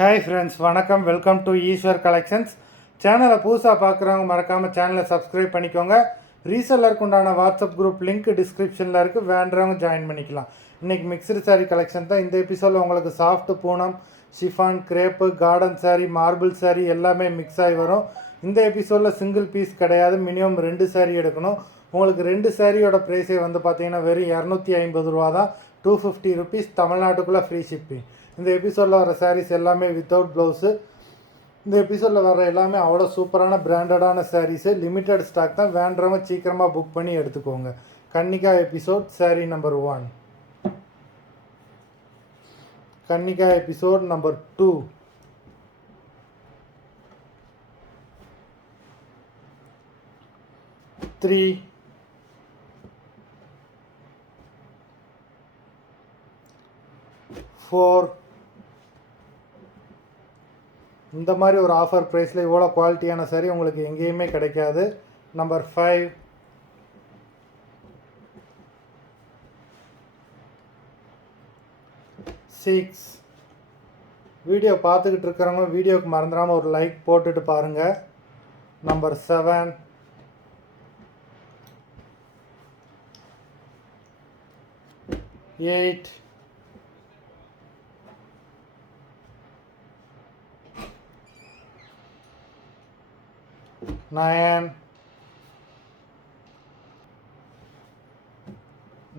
Hi friends, வணக்கம். Welcome to Eswar collections. சேனலை புதுசாக பார்க்குறவங்க மறக்காமல் சேனலை சப்ஸ்கிரைப் பண்ணிக்கோங்க. ரீசெல்லருக்கு உண்டான வாட்ஸ்அப் குரூப் லிங்க் டிஸ்கிரிப்ஷனில் இருக்குது, வேண்டுறவங்க ஜாயின் பண்ணிக்கலாம். இன்றைக்கி மிக்சடு சாரீ கலெக்ஷன் தான். இந்த எபிசோடில் உங்களுக்கு சாஃப்ட் Poonam, chiffon, crepe, garden sari, மார்பிள் சாரீ எல்லாமே மிக்ஸ் ஆகி வரும். இந்த எபிசோடில் சிங்கிள் பீஸ் கிடையாது, மினிமம் 2 சாரீ எடுக்கணும். உங்களுக்கு 2 சாரியோட ப்ரைஸே வந்து பார்த்தீங்கன்னா வெறும் 250 ரூபா தான். 250 ருபீஸ், தமிழ்நாட்டுக்குள்ளே ஃப்ரீ ஷிப்பிங். இந்த எபிசோடில் வர சாரீஸ் எல்லாமே வித்தவுட் ப்ளவுஸு. இந்த எபிசோடில் வர எல்லாமே அவ்வளோ சூப்பரான பிராண்டடான சாரீஸு. லிமிட்டட் ஸ்டாக் தான், வேண்டுறவங்க சீக்கிரமாக புக் பண்ணி எடுத்துக்கோங்க. கன்னிகா எபிசோட் சாரீ நம்பர் 1, கன்னிகா எபிசோட் நம்பர் 2, த்ரீ, 4. இந்த மாதிரி ஒரு ஆஃபர் ப்ரைஸில் இவ்வளோ குவாலிட்டியான சாரீ உங்களுக்கு எங்கேயுமே கிடைக்காது. நம்பர் 5, 6. வீடியோ பார்த்துக்கிட்டு இருக்கிறவங்க வீடியோவுக்கு மறந்துடாமல் ஒரு லைக் போட்டுட்டு பாருங்கள். நம்பர் 7, 8, 9,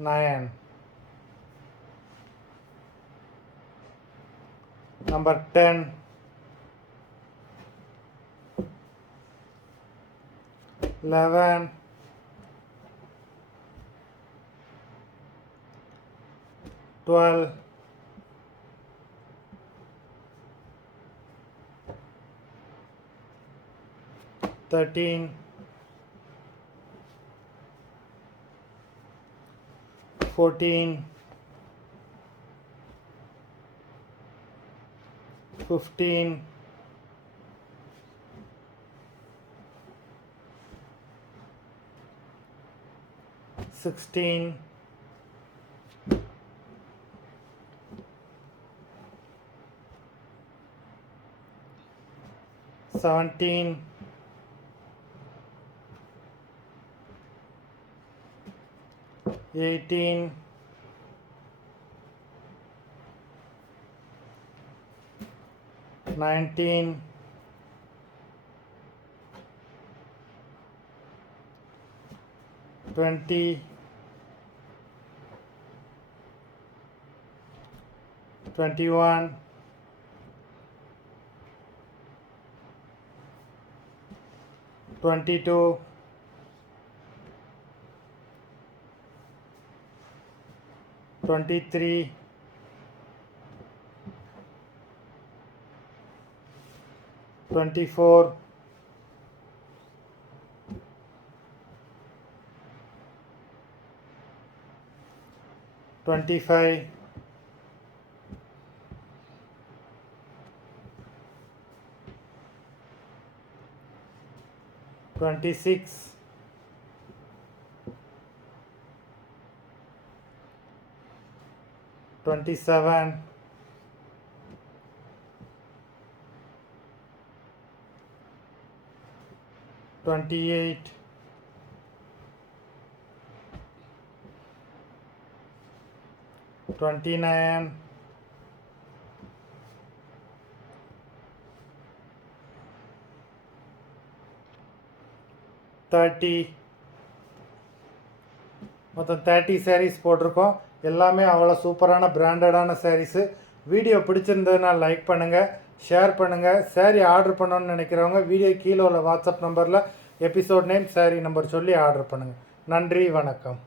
9. Number 10, 11, 12, 13, 14, 15, 16, 17, 18, 19, 20, 21, 22, 23, 24, 25, 26, 27, 28, 29, 30. மொத்தம் 30 சாரீஸ் போட்டிருக்கோம். எல்லாமே அவ்வளோ சூப்பரான பிராண்டடான சாரீஸு. வீடியோ பிடிச்சிருந்ததுன்னா லைக் பண்ணுங்கள், ஷேர் பண்ணுங்கள். சாரீ ஆர்டர் பண்ணணும்னு நினைக்கிறவங்க வீடியோ கீழே உள்ள வாட்ஸ்அப் நம்பரில் எபிசோட் நேம், சாரீ நம்பர் சொல்லி ஆர்டர் பண்ணுங்கள். நன்றி, வணக்கம்.